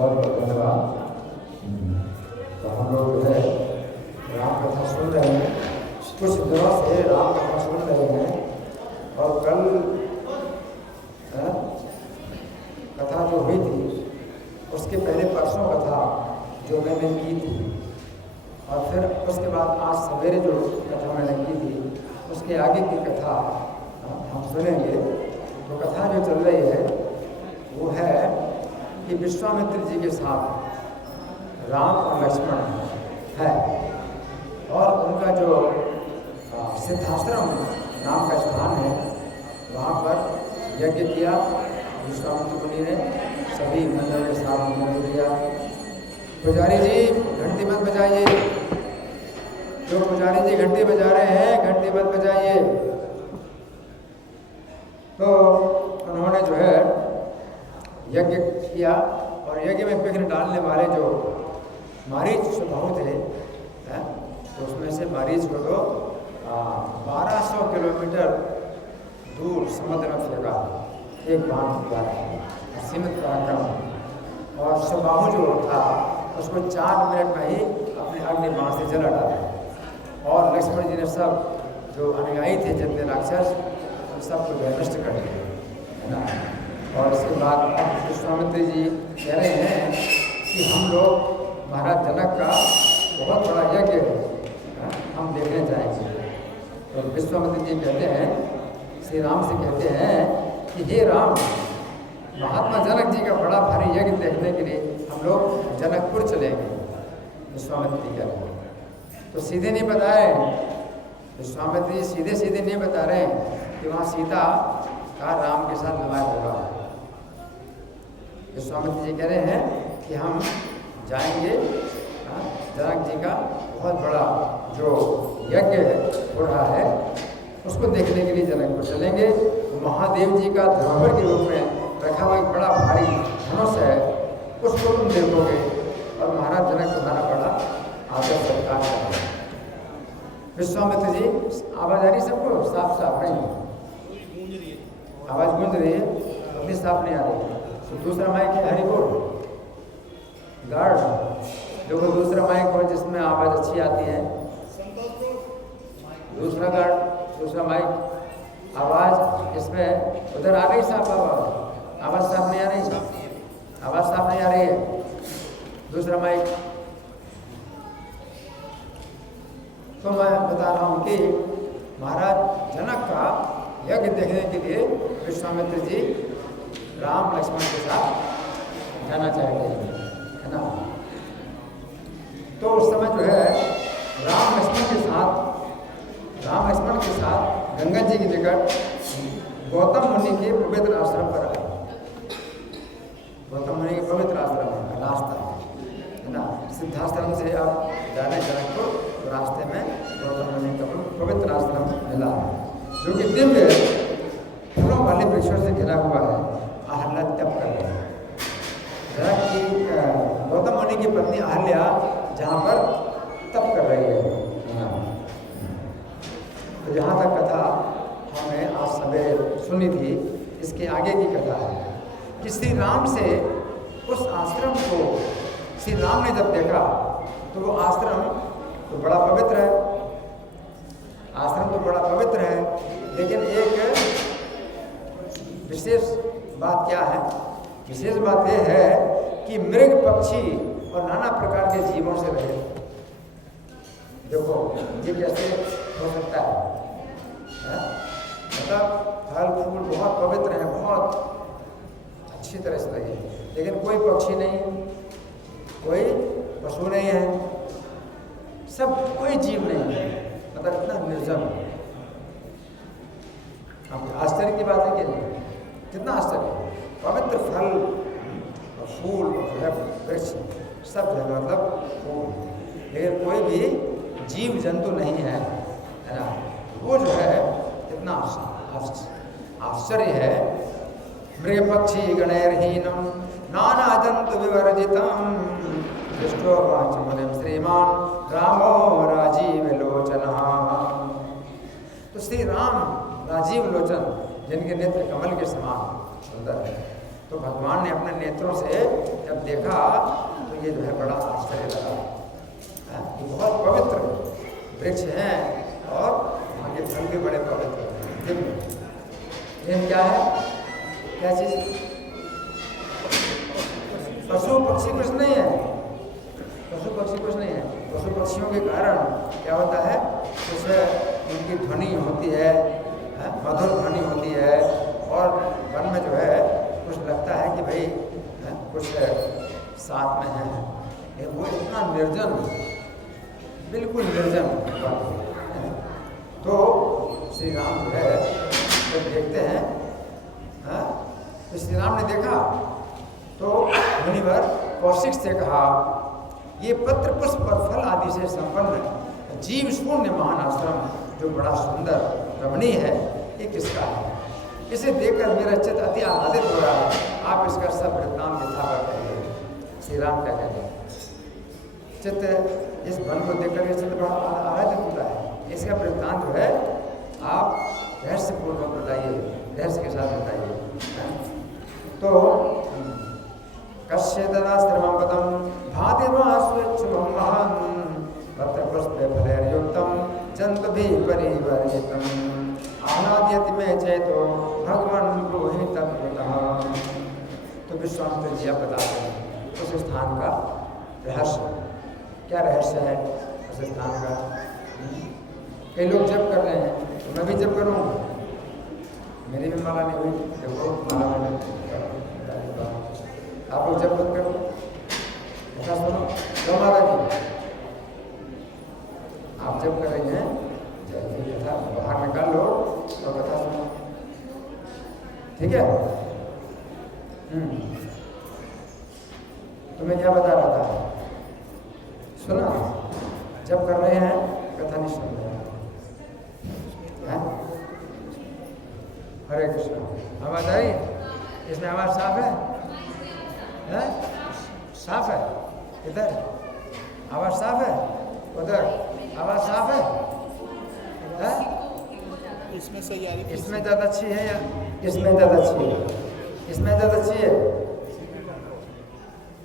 बहुत बहुत धन्यवाद। तो हम लोग जो है राम कथा सुन रहे हैं, कुछ दिनों से राम कथा सुन रहे हैं। और कल कथा जो हुई थी उसके पहले परसों कथा जो मैंने की थी, और फिर उसके बाद आज सवेरे जो कथा मैंने की थी उसके आगे की कथा हम सुनेंगे। तो कथा जो चल रही है वो है कि विश्वामित्र जी के साथ राम और लक्ष्मण है, और उनका जो सिद्धाश्रम नाम का स्थान है वहाँ पर यज्ञ किया विश्वामित्र मुनि ने। सभी मंदिरों के साथ मंदिर दिया। पुजारी जी घंटी मत बजाइए, जो पुजारी जी घंटी बजा रहे हैं घंटी मत बजाइए। तो उन्होंने जो है यज्ञ किया, और यज्ञ में विघ्न डालने वाले जो मारीच स्वभाव थे तो उसमें से मारीच को तो 1200 किलोमीटर दूर समुद्र में फेंका एक बाण द्वारा, सीमित पराक्रम। और स्वभाव जो था उसको 4 मिनट में ही अपने अग्नि बाण से जला डाला। और लक्ष्मण जी ने सब जो अनुयायी थे जितने राक्षस उन सबको नष्ट कर दिया, है ना। और इसके बाद विश्वामित्र जी कह रहे हैं कि हम लोग महाराज जनक का बहुत बड़ा यज्ञ है, हम देखने जाएंगे। तो विश्वामित्र जी कहते हैं, श्री राम से कहते हैं कि हे राम, महात्मा जनक जी का बड़ा भारी यज्ञ देखने के लिए हम लोग जनकपुर चलेंगे। विश्वामित्र जी कहते हैं तो सीधे नहीं बताए, विश्वामित्र जी सीधे सीधे नहीं बता रहे कि वहाँ सीता का राम के साथ विवाह होगा। विश्वामित्र जी कह रहे हैं कि हम जाएंगे, जनक जी का बहुत बड़ा जो यज्ञ हो रहा है उसको देखने के लिए जनकपुर चलेंगे। महादेव जी का धरोहर के रूप में रखा हुआ एक बड़ा भारी धनुष है, उसको तुम देखोगे, और महाराज जनक तुम्हारा बड़ा आदर सत्कार करेंगे। विश्वामित्र जी, आवाज आ रही सबको? साफ साफ नहीं, आवाज गूंज रही है, अपनी साफ नहीं आ रही। तो दूसरा माइक है, हरी बोल गार्ड, देखो दूसरा माइक हो जिसमें आवाज अच्छी आती है, दूसरा गार्ड, दूसरा माइक, आवाज इसमें उधर आ रही साफ आवाज, आवाज साफ नहीं आ रही, आवाज साफ नहीं आ रही है, दूसरा माइक। तो मैं बता रहा हूँ कि महाराज जनक का यज्ञ देखने के लिए विश्वामित्र जी राम लक्ष्मण के साथ जाना चाहते हैं, है ना। तो उस समय जो है राम लक्ष्मण के साथ गंगा जी के निकट गौतम मुनि के पवित्र आश्रम पर आए। गौतम मुनि के पवित्र आश्रम है, रास्ता है ना। सिद्धाश्रम से आप जाने जनकपुर तो रास्ते में गौतम मुनि का पवित्र आश्रम मिला, जो कि दिव्य फूलों वाले वृक्षों से घिरा हुआ है। अहल्या तप कर रहे हैं, जनक की गौतम मुनि की पत्नी अहल्या जहाँ पर तप कर रही है। तो जहाँ तक कथा हमने आज सवेरे सुनी थी, इसके आगे की कथा है कि श्री राम से उस आश्रम को श्री राम ने जब देखा तो वो आश्रम तो बड़ा पवित्र है, आश्रम तो बड़ा पवित्र है, लेकिन एक विशेष बात क्या है? विशेष बात यह है कि मृग पक्षी और नाना प्रकार के जीवों से रहे। देखो ये कैसे हो सकता है? मतलब फल फूल बहुत पवित्र है, बहुत अच्छी तरह से लगे, लेकिन कोई पक्षी नहीं, कोई पशु नहीं है, सब कोई जीव नहीं है, मतलब इतना निर्जन। अब आश्चर्य की बात है कि नहीं? कितना आश्चर्य! पवित्र फल और फूल और वृक्ष सब जगह मतलब फूल, लेकिन कोई भी जीव जंतु नहीं है, है ना। वो जो है कितना आश्चर्य है। मृग पक्षी गणैर्हीनम नाना जंतु विवर्जितम दृष्टो वाचमनिम श्रीमान रामो राजीव लोचन। तो श्री राम राजीव लोचन, जिनके नेत्र कमल के समान सुंदर है, तो भगवान ने अपने नेत्रों से जब देखा तो ये जो है बड़ा आश्चर्य लगा। ये बहुत पवित्र वृक्ष हैं और आगे फल भी बड़े पवित्र हैं। ये क्या है, क्या चीज? पशु पक्षी कुछ नहीं है, पशु पक्षी कुछ नहीं है। पशु पक्षियों के कारण क्या होता है, कुछ उनकी ध्वनि होती है, मधुर ध्वनि होती है, और वन में जो है कुछ लगता है कि भाई कुछ साथ में है। वो इतना निर्जन, बिल्कुल निर्जन वन। तो श्री राम जो है जब देखते हैं, तो श्री राम ने देखा तो मुनिवर कौशिक से कहा, ये पत्र पुष्प और फल आदि से संपन्न जीव शून्य महान आश्रम जो बड़ा सुंदर रमणीय है, ये किसका है? इसे देखकर मेरा चित्त अति आह्लादित हो रहा है। आप इसका सब वृत्तांत यथावत कहिए। श्री राम क्या कहते हैं, चित्त इस वन को देखकर ये चित्त बड़ा आह्लादित होता है। इसका वृत्तांत जो है आप रहस्यपूर्वक बताइए, रहस्य के साथ बताइए। तो कश्य तदाश्रमं पदं भातिर्वास्वेच्छुभं महान् पत्रपुष्पे फलैर्युक्तं जन्तुभिः परिवर्जितम् आह्लाद्यति मे चेतो भगवान् ब्रूहि तत्त्वतः। तो विश्वामित्र जी बताते हैं उस स्थान का रहस्य। क्या रहस्य है उस स्थान का? कई लोग जप कर रहे हैं, तो मैं भी जप करूँ। मेरी भी माला नहीं हुई, देखो माला मैंने, आप लोग जब मत करो। ऐसा सुनो, जो माता जी आप जब कर रही हैं, जल्दी कथा बाहर निकाल लो तो कथा सुनो, ठीक है? तुम्हें क्या बता रहा था? सुना, जब कर रहे हैं कथा नहीं सुन रहे हैं। हरे कृष्ण। आवाज आई? इसमें आवाज साफ है? साफ है? इधर आवाज साफ है, उधर आवाज साफ है? इसमें सही आ रही है? इसमें ज़्यादा अच्छी है या इसमें ज़्यादा अच्छी है? इसमें ज़्यादा अच्छी है?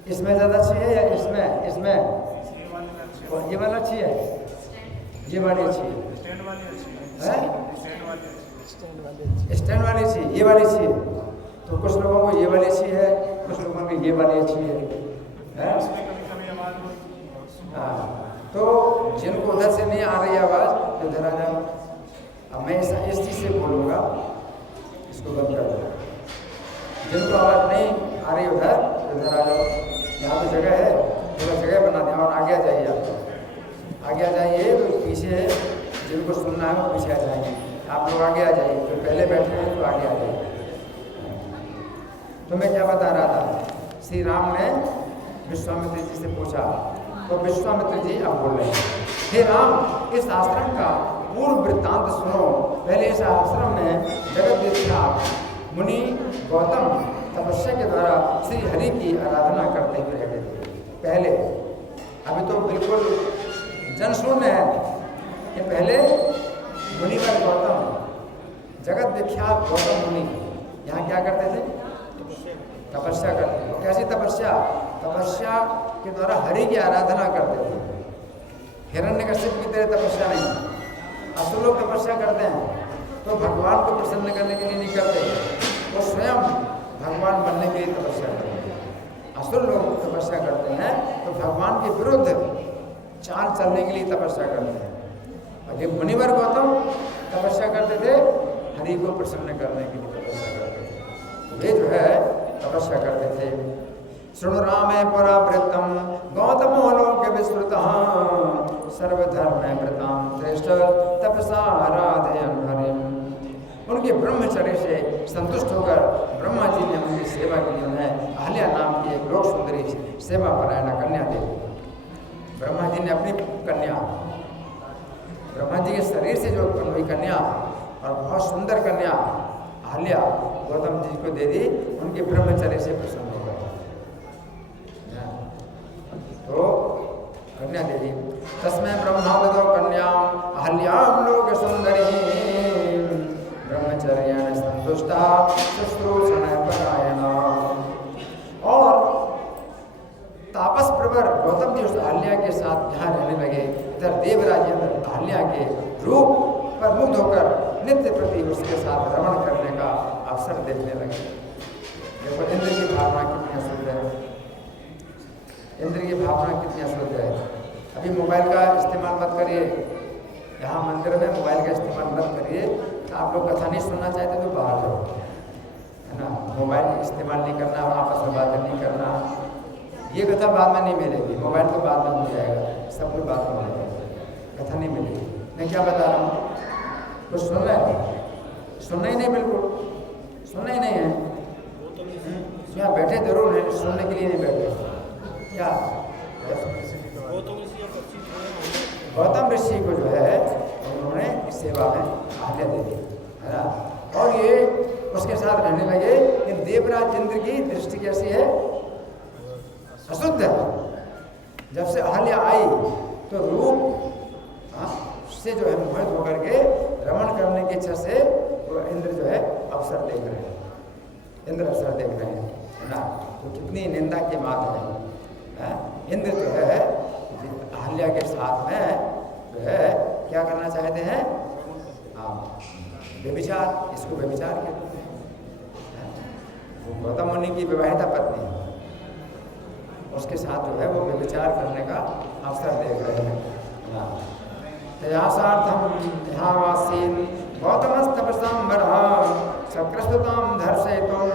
इसमें ज़्यादा अच्छी है या इसमें? इसमें ये वाला अच्छी है, ये वाली अच्छी है, स्टैंड वाली अच्छी, ये वाली अच्छी है। तो कुछ लोगों को ये वाली अच्छी है, कुछ लोगों को ये वाली अच्छी है। हाँ, तो जिनको उधर से नहीं आ रही आवाज़ तो इधर आ जाओ। अब मैं इस चीज़ से बोलूँगा, इसको बंद कर दो। जिनको आवाज़ नहीं आ रही उधर तो इधर आ जाओ। यहाँ तो जगह है, थोड़ा जगह बना दें और आगे आ जाइए। आप आगे आ जाइए, तो पीछे जिनको सुनना है वो पीछे आ जाएंगे। आप लोग आगे आ जाइए, जो पहले बैठे हैं तो आगे आ जाइए। तो मैं क्या बता रहा था, श्री राम ने विश्वामित्र जी से पूछा, तो विश्वामित्र जी अब बोल रहे हैं, हे राम, इस आश्रम का पूर्व वृत्तांत सुनो। पहले इस आश्रम में जगत विख्यात मुनि गौतम तपस्या के द्वारा श्री हरि की आराधना करते हुए रह गए थे। पहले, अभी तो बिल्कुल जनशून्य है। ये पहले मुनिवर गौतम, जगत विख्यात गौतम मुनि यहाँ क्या करते थे? तपस्या करते थे। कैसी तपस्या? तपस्या के द्वारा हरि की आराधना करते थे। हिरण्यकश्यप की तरह तपस्या नहीं। असुर लोग तपस्या करते हैं तो भगवान को प्रसन्न करने के लिए नहीं करते, वो स्वयं भगवान बनने के लिए तपस्या करते हैं। असुर लोग तपस्या करते हैं तो भगवान के विरुद्ध चाल चलने के लिए तपस्या करते हैं। और ये मुनिवर गौतम तपस्या करते थे, हरि को प्रसन्न करने के लिए तपस्या करते थे। ये जो है तपस्या करते थे। शृणु रामे परावृत्तम गौतमो लोके विस्तृतः सर्वधर्मे व्रताम श्रेष्ठ तपसा आराधयन् हरिम्। उनके ब्रह्मचर्य से संतुष्ट होकर ब्रह्मा जी ने उनकी सेवा के लिए उन्हें अहल्या नाम की एक लोक सुंदरी सेवा परायणा कन्या दी। ब्रह्मा जी ने अपनी कन्या, ब्रह्मा जी के शरीर से जो उत्पन्न हुई कन्या और बहुत सुंदर कन्या अहल्या गौतम जी को दे दी। उनके ब्रह्मचर्य से प्रसन्न हो गए तो कन्या दे दी। तस्मै ब्रह्मा ददौ कन्याम अहल्याम लोक सुंदरी ब्रह्मचर्येण संतुष्टा शुश्रूषण परायणा। तापस प्रवर गौतम जी उस अहल्या के साथ यहाँ रहने लगे। इधर देवराज इंद्र अहल्या के रूप पर मुग्ध होकर नित्य प्रति उसके साथ रमण करने का अवसर देखने लगे। देखो इंद्र की भावना कितनी अशुद्ध है, इंद्र की भावना कितनी अशुद्ध है। अभी मोबाइल का इस्तेमाल मत करिए, यहाँ मंदिर में मोबाइल का इस्तेमाल मत करिए। आप लोग कथा नहीं सुनना चाहते तो बाहर जाओ, है ना। मोबाइल इस्तेमाल नहीं करना, आपस में बातें नहीं करना। ये कथा बाद में नहीं मिलेगी, मोबाइल तो बाद में हो जाएगा, सब कुछ बाद में हो जाएगा, कथा नहीं मिलेगी। मैं क्या बता रहा हूँ, कुछ सुन रहे हैं? सुनना ही नहीं, बिल्कुल सुनना ही नहीं है। यहाँ बैठे जरूर हैं, सुनने के लिए नहीं बैठे। क्या गौतम ऋषि को जो है उन्होंने सेवा में आज्ञा दे दी, है ना। और ये उसके साथ रहने लगे। कि देवराज इंद्र की दृष्टि कैसी है? अशुद्ध है। जब से अहल्या आई तो रूप से जो है मोहित होकर के रमण करने की इच्छा से वो इंद्र जो है अवसर देख रहे हैं, इंद्र अवसर देख रहे हैं, है ना। तो कितनी निंदा की बात है। इंद्र जो है अहल्या के साथ में जो है क्या करना चाहते हैं? व्यभिचार, इसको व्यभिचार कहते हैं। वो गौतम मुनि की विवाहिता पत्नी है, उसके साथ जो है वो व्यभिचार करने का अवसर देख रहे हैं। तयासार्थम यहावासीन गौतमस्तपसां बरहा सकृष्टतां दर्शयितुं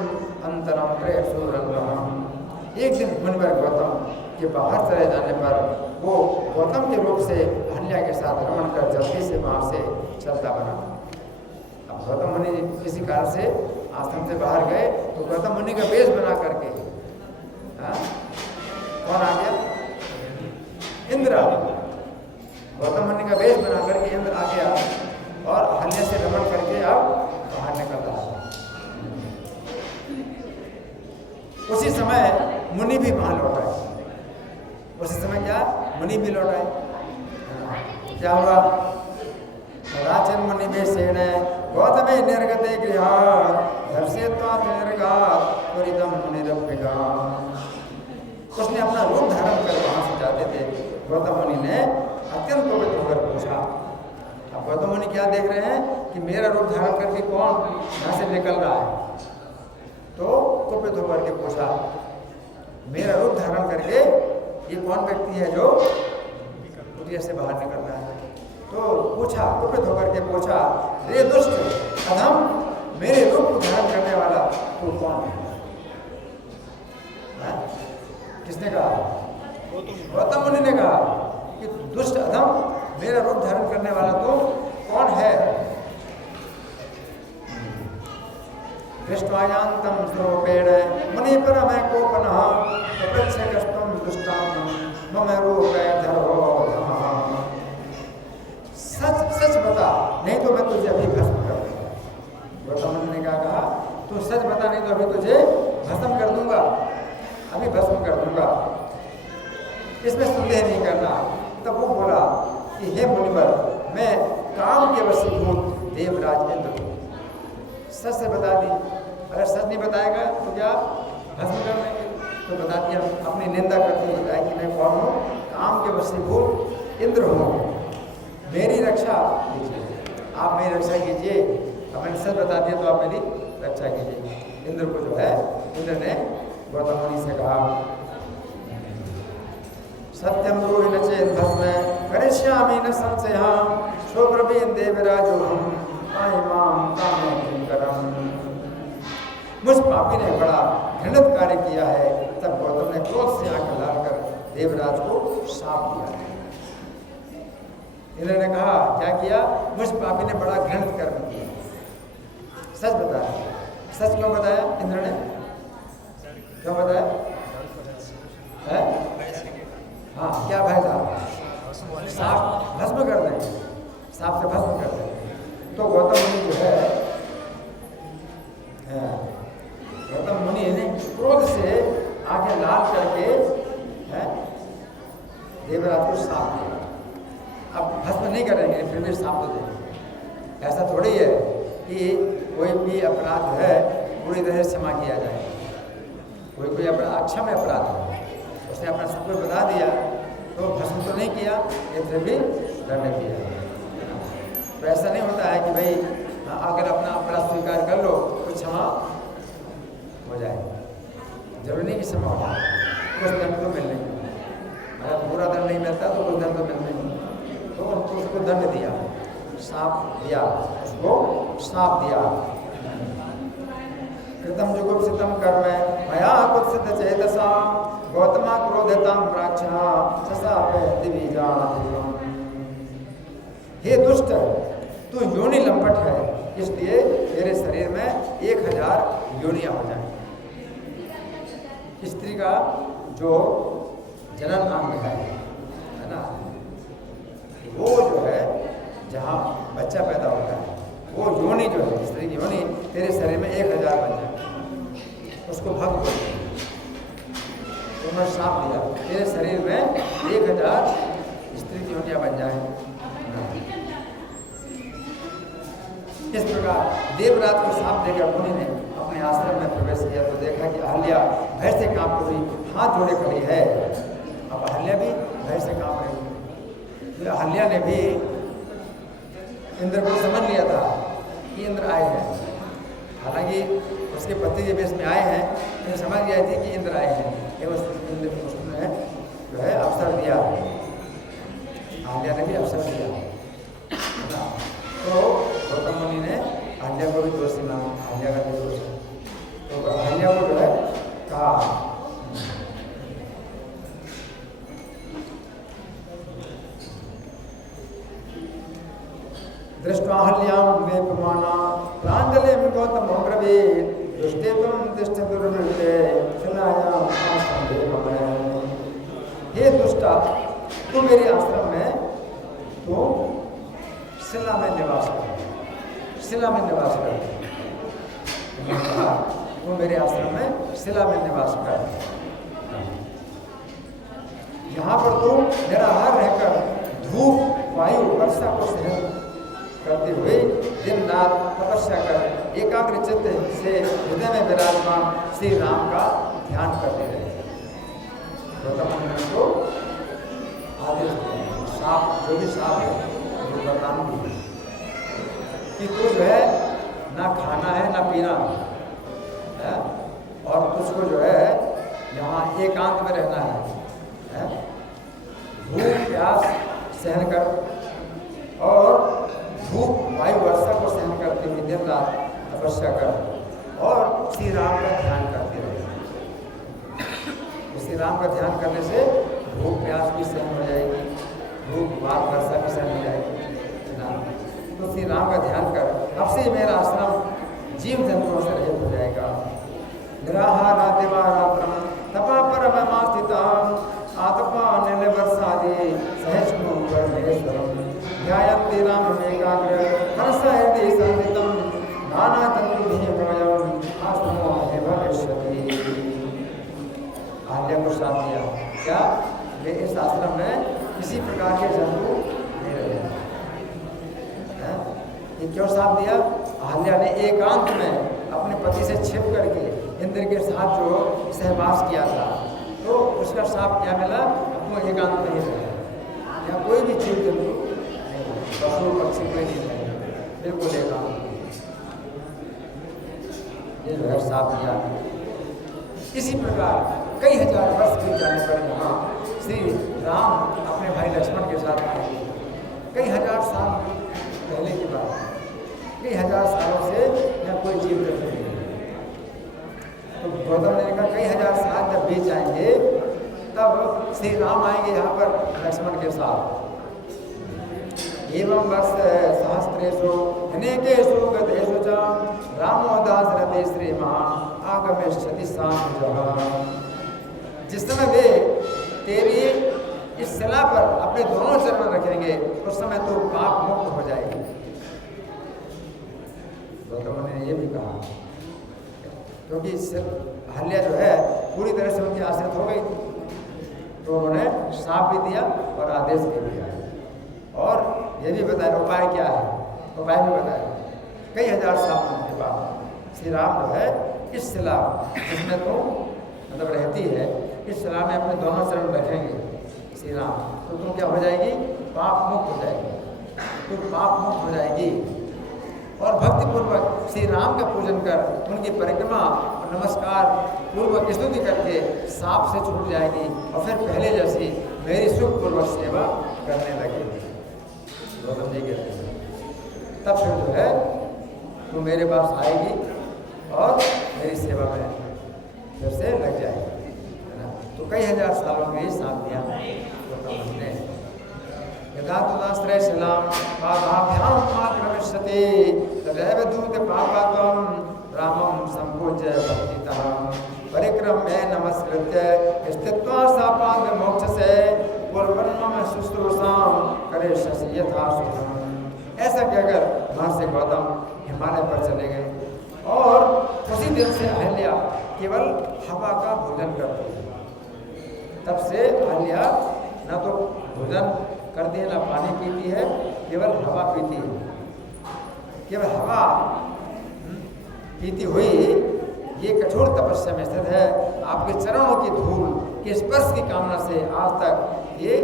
अंतरं प्रेक्षुरन्वहम्। एक दिन मुनिवर गौतम के बाहर चले जाने पर वो गौतम के रूप से अहल्या के साथ रमण कर जल्दी से वहाँ से चलता बना। अब गौतम मुनि किसी कारण से आश्रम से बाहर गए तो गौतम मुनि का वेश बना करके कौन आ गया? इंद्र। गौतम मुनि का वेश बना करके इंद्र आ गया और अहल्या से रमण करके अब बाहर निकल रहा है। उसी समय मुनि भी वहां लौट आए। उसी समय क्या? मुनि भी लौट आए। क्या हुआ? राजन मुनि वेशेन गौतमे निर्गते गृहात् दर्शयित्वात् निर्गात् त्वरितं मुनिरभ्यगाम्। उसने अपना रूप धारण कर वहां से जाते थे। गौतम मुनि ने अत्यंत पवित्र होकर पूछा। अब गौतम मुनि क्या देख रहे हैं कि मेरा रूप धारण करके कौन यहाँ से निकल रहा है। तो कुपित होकर के पूछा, मेरा रूप धारण करके ये कौन व्यक्ति है जो कुटिया से बाहर निकल रहा है। तो पूछा, कुपित होकर के पूछा, रे दुष्ट अधम, मेरे रूप को धारण करने वाला तू कौन है? किसने कहा? गौतम मुनि ने कहा कि दुष्ट अधम, मेरा रूप धारण करने वाला तो कौन है? दृष्ट्वायान्तं स्वरूपेण मुनि परमः कोपनः प्रपृच्छ कष्टं दुष्टां मम रूपधरो धमः। सच सच बता, नहीं तो मैं तुझे अभी भस्म कर दूंगा। गौतम मुनि ने क्या कहा? तू सच बता, नहीं तो अभी तुझे भस्म कर दूंगा, अभी भस्म कर दूंगा, इसमें संदेह नहीं करना। तब वो बोला कि हे मुनिवर, मैं काम के वशीभूत देवराज इंद्र हूँ। सच से बता दी। अगर सच नहीं बताएगा तो क्या भस्म कर देंगे? तो बता दिया, अपनी निंदा करते हुए बताया कि मैं कौन हूँ? काम के वशीभूत इंद्र हूँ, मेरी रक्षा कीजिए, आप मेरी रक्षा कीजिए। अब मैंने सच बता दिया तो आप मेरी रक्षा कीजिए। इंद्र को जो है, इंद्र ने गौतम मुनि से कहा, सत्यम ब्रूहि न चेत् भस्म करिष्यामि न संशयः स्वब्रवीन् देवराजोऽहं पाहिमां कामकिंकरम्। मुझ पापी ने बड़ा घृणित कार्य किया है। तब गौतम ने क्रोध से आंख लाल कर देवराज को शाप दिया। इंद्र ने कहा, क्या किया? मुझ पापी ने बड़ा घृणित कर्म किया। सच बताया। सच क्यों बताया इंद्र ने? क्यों बताया? है? हाँ, क्या भय था? साप भस्म कर दें, साप से भस्म कर दें। तो गौतम मुनि जो है, गौतम मुनि ने क्रोध से आंखें लाल करके देवराज को साप दिया। अब भस्म नहीं करेंगे, फिर भी साप तो देंगे। ऐसा थोड़ी है कि कोई भी अपराध है पूरी तरह से क्षमा किया जाए। कोई अपराध अक्षम अपराध है, उसने अपना सब कुछ बता दिया तो भस्म तो नहीं किया, इससे भी दंड किया। तो ऐसा नहीं होता है कि भाई अगर अपना अपराध स्वीकार कर लो तो क्षमा हो जाए, जरूरी नहीं कि क्षमा हो जाए, कुछ दंड तो मिलने, अगर पूरा दंड नहीं मिलता तो कुछ दंड तो मिलने नहीं। तो उसको दंड दिया, श्राप दिया, उसको श्राप दिया। कृतम जुगुप्सितम कर्म मया कुत्सित चेतसा गौतमा क्रोधताम प्राक्षा ससापे दिविजानाधिकम। हे दुष्ट, तू योनि लंपट है, इसलिए तेरे शरीर में 1000 योनियां हो जाए। स्त्री का जो जनन अंग है ना, वो जो है जहाँ बच्चा पैदा होता है, वो योनि जो है स्त्री की योनि तेरे शरीर में 1000 बन जाए, उसको भग बोलते हैं। तो उन्होंने श्राप दिया, तेरे शरीर में 1000 स्त्री की योनियां बन जाए। इस प्रकार देवरात को श्राप देकर मुनि ने अपने आश्रम में प्रवेश किया तो देखा कि अहल्या भय से कांप रही, हाथ जोड़े खड़ी है। अब अहल्या भी भय से कांप रही। तो अहल्या ने भी इंद्र को समझ लिया था कि इंद्र आए हैं, हालांकि उसके पति के वेश में आए हैं, लेकिन समझ गया थी कि इंद्र आए हैं। इंद्र उसने जो है अवसर दिया, अहल्या ने भी अवसर दिया। तो गौतम मुनि ने अहल्या को भी दोषी माना, अहल्या का भी दोष है। तो अहल्या को जो है कहा दृष्टाहल्यां वेपमाना प्राञ्जलिं गौतमो ब्रवीत् दुष्टेत्वं तिष्ठ दुर्वृत्ते शिलायां आश्रमे मम। हे दुष्टा, तू मेरे आश्रम में तो शिला में निवास कर, शिला में निवास कर। तू मेरे आश्रम में शिला में निवास कर। यहाँ पर तू निराहार रहकर धूप, वायु, वर्षा को सहन करते हुए दिन रात तपस्या कर एकाग्र चित्त से हृदय में विराजमान श्री राम का ध्यान करते रहे। गौतम मुनि को आदेश दिया, साप जो भी साप है वो बदनाम भी कि तू जो है ना खाना है ना पीना है, और तुझको जो है यहाँ एकांत में रहना है, भूख प्यास सहन कर और धूप वायु वर्षा को सहन करते हुए दिन रात तपस्या कर और श्री राम का ध्यान करते रहे। श्री राम का ध्यान करने से भूख प्यास भी सहन हो जाएगी, धूप वायु वर्षा भी सहन हो जाएगी ना। तो श्री राम का ध्यान कर, अब से मेरा आश्रम जीव जंतुओं से रहित हो जाएगा। निराहारा दिवारात्रम तपा परममास्थिता आत्मा निल वर्षादि सहिष्णु परमेश्वरम ध्यायन्ति राममेकाग्र मनसा हृदि संधितं नाना तन्तुभिर्मयम् आश्रमो मे भविष्यति। अहल्या को श्राप दिया, क्या वे इस आश्रम में किसी प्रकार के जंतु नहीं रहे। ये क्यों श्राप दिया? अहल्या ने एकांत में अपने पति से छिप करके इंद्र के साथ जो सहवास किया था, तो उसका श्राप क्या मिला? अपने एकांत में ही रहे, या कोई भी जीव जंतु पशु पक्षी कोई नहीं रहे, बिल्कुल एकांत। ये जो है श्राप दिया। इसी प्रकार कई हजार वर्ष बीत जाने पर यहाँ श्री राम अपने भाई लक्ष्मण के साथ आए। कई हजार साल पहले की बात, कई हजार सालों से यहाँ कोई जीव जंतु नहीं है। तो गौतम ने कहा कई हजार साल जब बीत जाएंगे तब श्री राम आएंगे यहाँ पर लक्ष्मण के साथ। एवं वर्ष सहस्रेषु अनेकेषु गतेषु च रामो दाशरथे श्रीमान् आगमिष्यति सानुजः। जिस समय वे तेरी इस शिला पर अपने दोनों चरण रखेंगे उस समय तो पाप मुक्त हो जाएगी। गौतम ने ये भी कहा, क्योंकि अहल्या जो है पूरी तरह से उनकी आश्रित हो गई थी, तो उन्होंने श्राप भी दिया और आदेश भी दिया और ये भी बताया उपाय क्या है। उपाय भी बताया। कई हजार साल के बाद श्री राम जो है इस शिला जिसमें तो मतलब रहती है इस शिला में अपने दोनों चरण रखेंगे श्री राम, तो तुम क्या हो जाएगी? पाप मुक्त हो जाएगी, तो पाप मुक्त हो जाएगी। और भक्तिपूर्वक श्री राम का पूजन कर, उनकी परिक्रमा और नमस्कार पूर्वक स्तुति करके सांप से छूट जाएगी और फिर पहले जैसी मेरी सुखपूर्वक सेवा करने लगेगी। गौतम जी कहते हैं तब फिर जो है तू मेरे पास आएगी और मेरी सेवा में फिर से लग जाएगी, है ना। तो कई हजार सालों की शांतियाँ गौतम ने यदाश्रय शिलाम पादाभ्याम आक्रमिष्यति तदैव दूत पापात्वं रामं संपूज्य भक्तितः परिक्रम्य नमस्कृत्य स्थित्वा सापाद मोक्षसे पूर्वन्मम शुश्रूषां करिष्यसि यथा शुभम्। ऐसा कहकर वहाँ से गौतम हिमालय पर चले गए और उसी दिन से अहल्या केवल हवा का भोजन करती है। तब से अहल्या न तो भोजन करती है, ना पानी पीती है, केवल हवा पीती है। केवल हवा पीती हुई ये कठोर तपस्या में स्थित है। आपके चरणों की धूल के स्पर्श की कामना से आज तक ये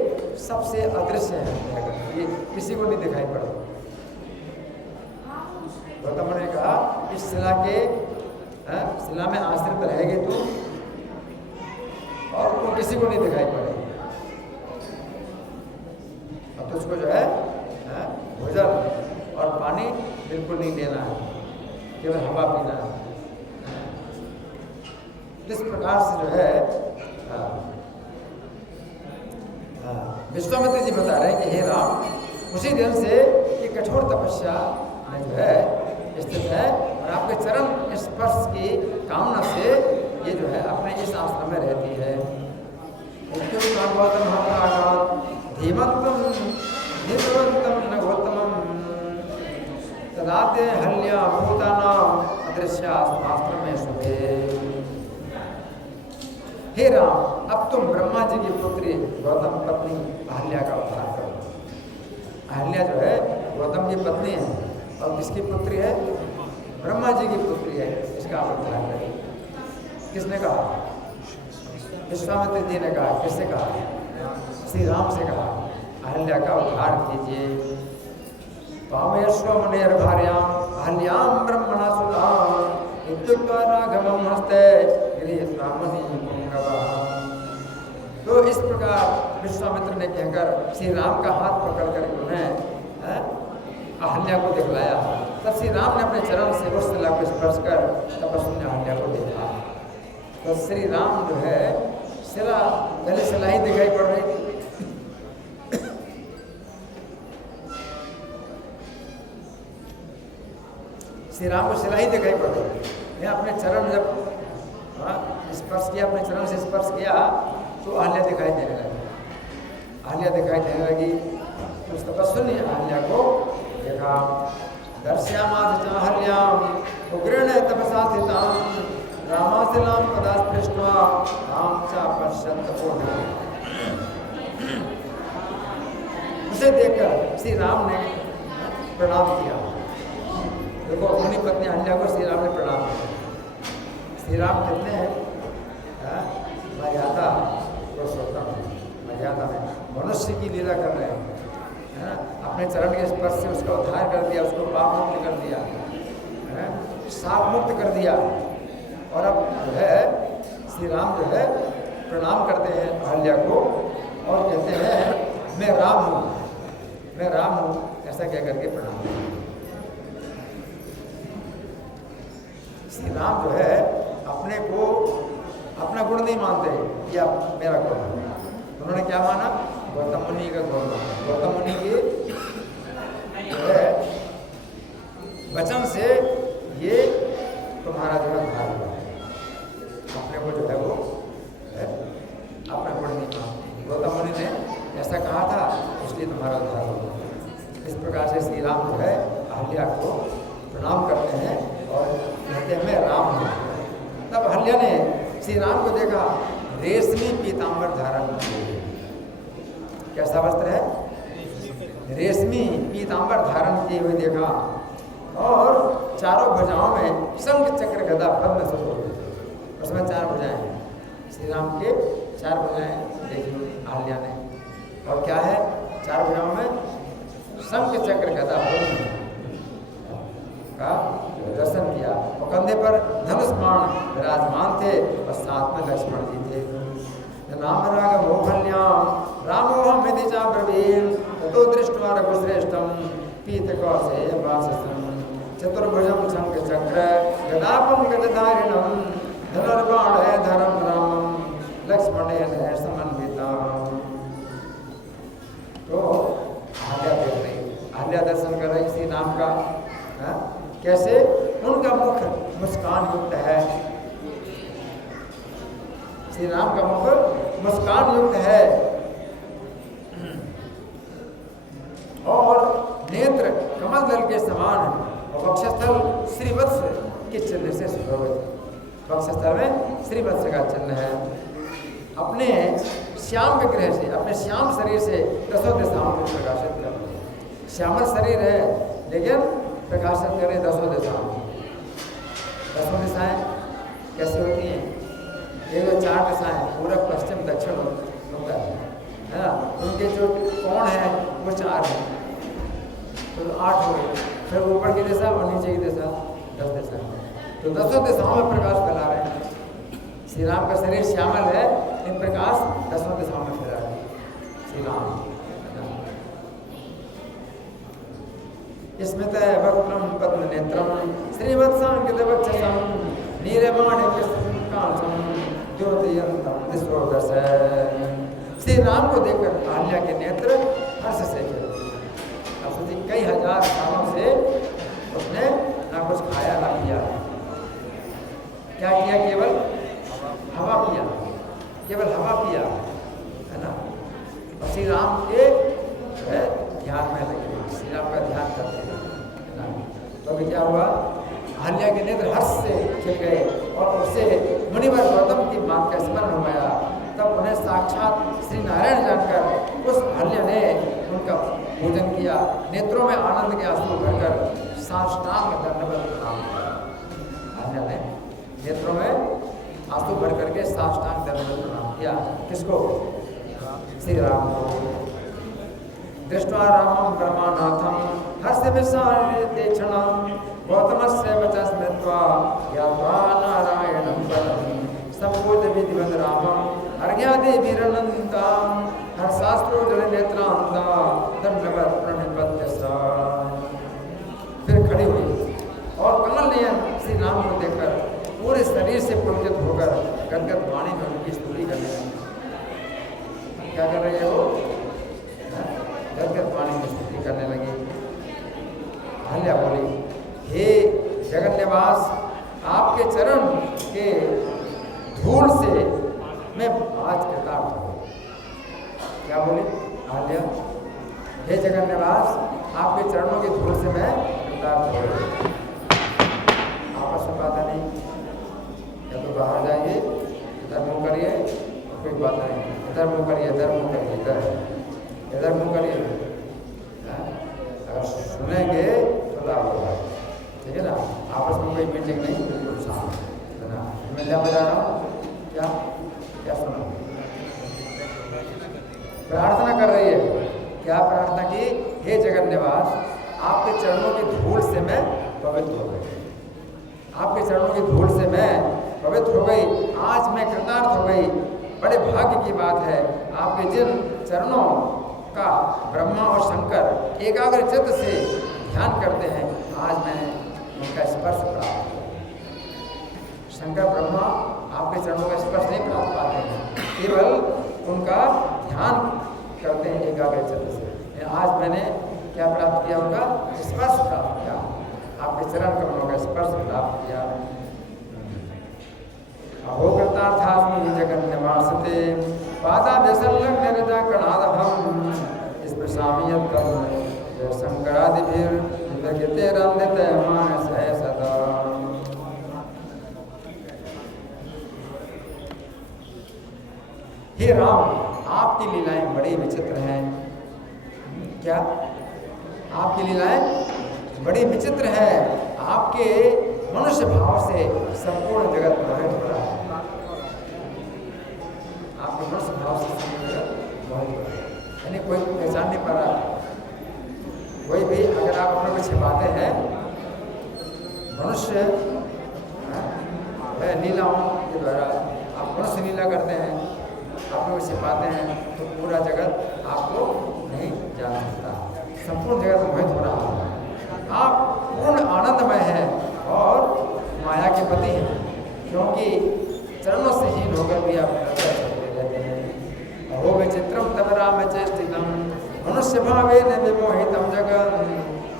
सबसे अदृश्य है, ये किसी को नहीं दिखाई पड़ा। गौतम ने कहा इस शिला में आश्रित रहेगी तू और तो किसी को नहीं दिखाई पड़ेगी। अब तुझको जो है भोजन और पानी बिल्कुल नहीं लेना है, केवल हवा पीना है। इस प्रकार से जो है विश्वामित्र जी बता रहे हैं कि हे राम उसी दिन से ये कठोर तपस्या में जो है स्थित है और आपके चरण स्पर्श की कामना से ये जो है अपने इस आश्रम में रहती है। धीमंतम धीमवंतम न गौतमम तदाते हल्या भूतानाम अदृश्य आश्रम में सुखे। हे राम, अब तुम ब्रह्मा जी की पुत्री गौतम पत्नी अहल्या का उद्धार करो। अहल्या जो है गौतम की पत्नी है और किसकी पुत्री है? ब्रह्मा जी की पुत्री है, इसका उद्धार करें। किसने कहा? विश्वामित्र जी ने कहा। किससे कहा? श्री राम से कहा अहल्या का उद्धार कीजिए। पावयस्व मुनेर भार्याम अहल्याम ब्रह्मणा सुताम इत्युक्त्वा राघवं हस्ते गृहीत्वा मुनिपुंगवः। तो इस प्रकार विश्वामित्र ने कहकर श्री राम का हाथ पकड़ कर उन्हें अहल्या को दिखलाया। तब श्री राम ने अपने चरण से उस शिला को स्पर्श कर तपस्वी ने अहल्या को देखा। तो श्री राम जो है शिला, पहले शिला ही दिखाई पड़ रही थी। श्री राम को शिला ही दिखाई पड़ रही। मैं अपने चरण जब स्पर्श किया, अपने चरण से स्पर्श किया तो अहल्या दिखाई देने लगी। अहल्या दिखाई देने लगी। उस तपस्वी ने अहल्या को देखा। दर्श्यामाहल्याम उग्रेण तपसा स्थिताम रामाशिलाम पदा स्पृष्ट्वा राम च पश्यन् तपोधनं। उसे देखकर श्री राम ने प्रणाम किया। देखो अपनी पत्नी अहल्या को श्री राम ने प्रणाम किया। श्री राम कितने हैं? मर्यादा पुरुषोत्तम, मर्यादा में मनुष्य की लीला कर रहे हैं, है ना। अपने चरण के स्पर्श से उसका उद्धार कर दिया, उसको पाप मुक्त कर दिया, है साप मुक्त कर दिया। और अब जो है श्री राम जो है प्रणाम करते हैं अहल्या को और कहते हैं मैं राम हूँ, मैं राम हूँ, ऐसा कह करके प्रणाम करते। श्री राम जो है अपने को अपना गुण नहीं मानते कि आप मेरा गुण है। उन्होंने क्या माना? गौतम मुनि का गुण माना। गौतम मुनि के जो है वचन से ये तुम्हारा जो है उद्धार हुआ। अपने को जो है वो है अपना गुण नहीं मानते। गौतम मुनि ने ऐसा कहा था, इसलिए तुम्हारा उद्धार हुआ। इस प्रकार से श्री राम जो है अहल्या को प्रणाम करते हैं और कहते हैं मैं राम हूँ। तब अहल्या ने श्री राम को देखा, रेशमी पीतांबर धारण किए। कैसा वस्त्र है? रेशमी पीतांबर धारण किए हुए देखा और चारों भुजाओं में शंख चक्र गदा पद्म सुशोभित। उसमें चार भुजाएं हैं। श्री राम के 4 भुजाएं देखी अहल्या ने, और क्या है 4 भुजाओं में शंख चक्र गदा का दर्शन किया, और कंधे पर धनुष बाण विराजमान थे और साथ में लक्ष्मण जी थे। नाम राग मोहल्याम रामोहमिति च ब्रवीम ततो दृष्ट्वा रघुश्रेष्ठम पीतकौशेय वाससं चतुर्भुजं शंख चक्र गदापं गदधारिणं धनुर्बाणधरं रामं लक्ष्मणेन समन्वितम्। तो अहल्या देख रही, अहल्या दर्शन कर रही श्री राम का। कैसे? उनका मुख मुस्कान युक्त है, श्री राम का मुख मुस्कान युक्त है, और नेत्र कमल दल के समान, और वक्षस्थल श्रीवत्स के चिन्ह से सुशोभित। वक्षस्थल में श्रीवत्स का चिन्ह है। अपने श्याम विग्रह से, अपने श्याम शरीर से दसों दिशाओं को प्रकाशित कर। श्यामल शरीर है लेकिन प्रकाशित करें दसों दिशाओं। दसों दिशाएं कैसे होती हैं? ये जो 4 दिशाएं पूरब पश्चिम दक्षिण उत्तर है ना, उनके जो कोण है वो 4 हैं, तो 8 हो गए। फिर ऊपर की दिशा और नीचे की दिशा 10 दिशा, तो दसों दिशाओं में प्रकाश फैला रहे हैं। श्री राम का शरीर श्यामल है, इन प्रकाश दसों दिशाओं में फैला रहे हैं श्री राम। स्मित वक्त्रम पद्म नेत्रम श्रीवत्सांकितवक्षसं नीलमणिकांचन द्योतयन्तं दिशो दश। श्री राम को देखकर अहल्या के नेत्र हर्ष से खिले। अब सोचिए कई हजार सालों से उसने ना कुछ खाया ना पिया, क्या किया? केवल हवा पिया, केवल हवा पिया, है ना। और श्री राम के ध्यान में लगे, श्री राम का ध्यान करते हैं ना। तो अभी क्या हुआ? अहल्या के नेत्र हर्ष से खिल गए और उससे मुनिवर गौतम की बात का स्मरण हो गया। तब उन्हें साक्षात श्री नारायण जानकर उस अहल्या ने उनका पूजन किया, नेत्रों में आनंद के आंसू भरकर साष्टांग दंडवत प्रणाम किया। अहल्या ने नेत्रों में आंसू भर करके साष्टांग दंडवत प्रणाम किया। किसको? श्री राम को। दृष्ट्वा रामं परमानाथं हर्षविशालिते क्षणं गौतमस्य वचः स्मृत्वा ज्ञात्वा नारायणं पदं सम्पूज्य विधिवत् रामं अर्घ्यादिभिरनन्तं हर्षाश्रुजलनेत्रान्ता दण्डवत् प्रणिपत्य सा। फिर खड़ी हुई और कमल नयन श्री राम को देखकर पूरे शरीर से पुलकित होकर गदगद वाणी में उनकी स्तुति करने लगी। क्या कर रही है वो? गदगद वाणी में स्तुति करने लगी। अहल्या बोली, हे जगन्निवास, आपके चरण के धूल से मैं आज कृतार्थ हूँ। क्या बोली अहल्या? हे जगन्निवास, आपके चरणों की धूल से मैं कृतार्थ हो गई। आपस में बात नहीं, या तो बाहर जाइए, इधर मुँह करिए, कोई बात नहीं, इधर मुँह करिए, इधर मुँह करिए, इधर मुँह करिए। अगर सुनेंगे तो लाभ होगा, ठीक है ना। आपस में कोई मीटिंग नहीं, बिल्कुल शांत है ना। मैं क्या बता रहा हूँ? क्या क्या सुना? प्रार्थना कर रही है। क्या प्रार्थना की? हे जगन्निवास, आपके चरणों की धूल से मैं पवित्र हो गई। आपके चरणों की धूल से मैं पवित्र हो गई। आज मैं कृतार्थ हो गई। बड़े भाग्य की बात है, आपके जिन चरणों का ब्रह्मा और शंकर एकाग्र चित्त से ध्यान करते हैं, आज मैंने उनका स्पर्श प्राप्त किया। शंकर ब्रह्मा आपके चरणों का स्पर्श नहीं प्राप्त पाते हैं, केवल उनका ध्यान करते हैं एकाग्र चित्त से। आज मैंने क्या प्राप्त किया? उनका स्पर्श प्राप्त किया, आपके चरण कमलों का स्पर्श प्राप्त किया। अहो कृतार्थास्मि जगन्निवासते पादाभ्यसंलग्न हृदयकणादहं स्पृशामि यत्कर्म जय शंकरादिभिर्निर्गतेरन्दिते मानसः सदा। हे राम, आपकी लीलाएं बड़ी विचित्र हैं। क्या? आपकी लीलाएं बड़ी विचित्र है। आपके मनुष्य भाव से संपूर्ण जगत प्रभावित हो रहा है। आपके मनुष्य भाव से समझ बहुत, यानी कोई पहचान नहीं पा रहा। कोई भी अगर आप अपने को छिपाते हैं, मनुष्य लीलाओं के द्वारा आप मनुष्य लीला करते हैं, अपने को छिपाते हैं, तो पूरा जगत आपको नहीं जान सकता। संपूर्ण जगत मोहित हो रहा है। आप पूर्ण आनंदमय हैं और माया के पति हैं, क्योंकि चरणों से हीन होकर भी आप चलते रहते हैं। अहो विचित्रम तव राम चेष्टितम मनुष्य भावेन विमोहितम जगन्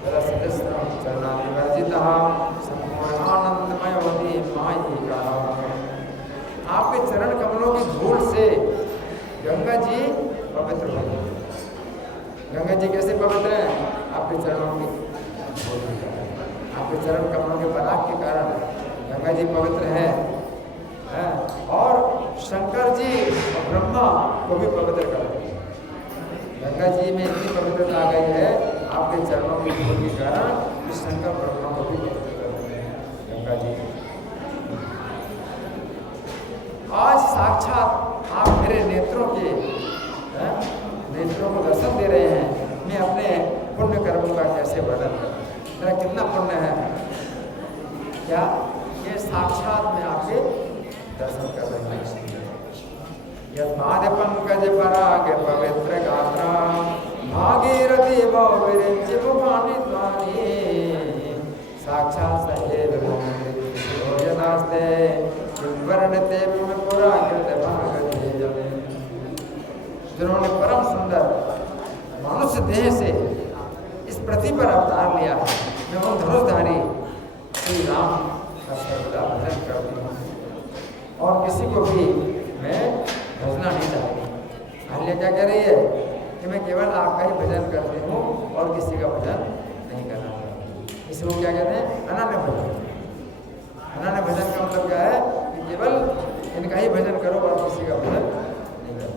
रसदस्त्रम चरणानिवर्जितः संपूर्ण आनंदमय होती मायिका। आपके चरण कमलों की धूल से गंगा जी पवित्र हो गई। गंगा जी कैसे पवित्र हैं? आपके चरणों की धूल के कारण, आपके चरण कमलों के पराग के कारण गंगा जी पवित्र है। और शंकर जी और ब्रह्मा को भी पवित्र कर रहे हैं। गंगा जी में इतनी पवित्रता आ गई है आपके चरणों की धूल के कारण कि शंकर ब्रह्मा को भी पवित्र कर रहे हैं गंगा जी। आज साक्षात आप मेरे नेत्रों को दर्शन दे रहे हैं। मैं अपने पुण्य कर्मों का कैसे वर्णन करूं? मेरा कितना पुण्य है। क्या ये साक्षात में आपके दर्शन कर रहे हैं। यद पंकज पराग पवित्र गात्रा भागीरथी विरिंचि मुखानि त्वानि साक्षात सहेव भोजनास्ते वर्णते मम पुराकृत भागधेयम्। जिन्होंने परम सुंदर मनुष्य देह से इस पृथ्वी पर अवतार लिया है, मैं वो धनुषधारी श्री राम का सर्वदा भजन करती हूँ और किसी को भी मैं भजना नहीं चाहती। अहल्या क्या कह रही है कि मैं केवल आपका ही भजन करती हूँ और किसी का भजन नहीं करना चाहती। इसको क्या कहते हैं? अनन्य भजन। अनन्य भजन का मतलब क्या है कि केवल इनका ही भजन करो और किसी का भजन नहीं करो।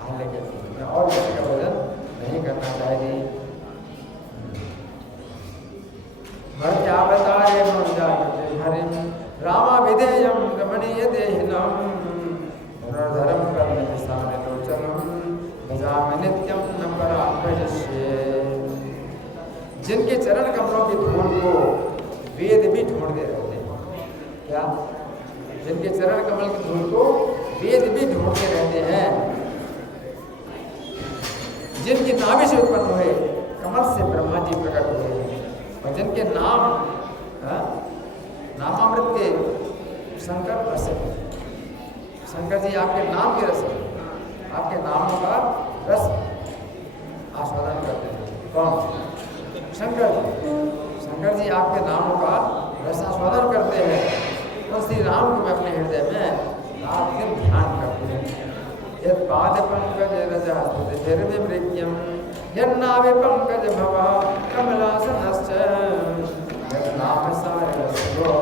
अहल्या कहती है मैं और किसी का भजन नहीं करना चाहती। भक्त्यावतारे मनुजाकृते हरिं रामा विधेयं रमणीय देहिनं धनुर्धरं कर्मनिशानलोचनं भजामि नित्यं न परां भजिष्ये। जिनके चरण कमलों की धूल को वेद भी ढूंढते रहते हैं। क्या? जिनके चरण कमल की धूल को वेद भी ढूंढते रहते हैं। जिनकी नाभि से उत्पन्न हुए कमल से ब्रह्मा जी प्रकट हुए और जिनके नाम नामामृत के शंकर रस। शंकर जी आपके नाम के रस, आपके नामों का रस आस्वादन करते हैं। कौन? शंकर जी। शंकर जी आपके नामों का रस आस्वादन करते हैं और श्री राम को मैं अपने हृदय में रात दिन ध्यान करते हैं। यद पाद पंकज रजस्ते मृग्यम यन्नाभि पंकज भवा कमलासनश्च यन्नाभ सारसो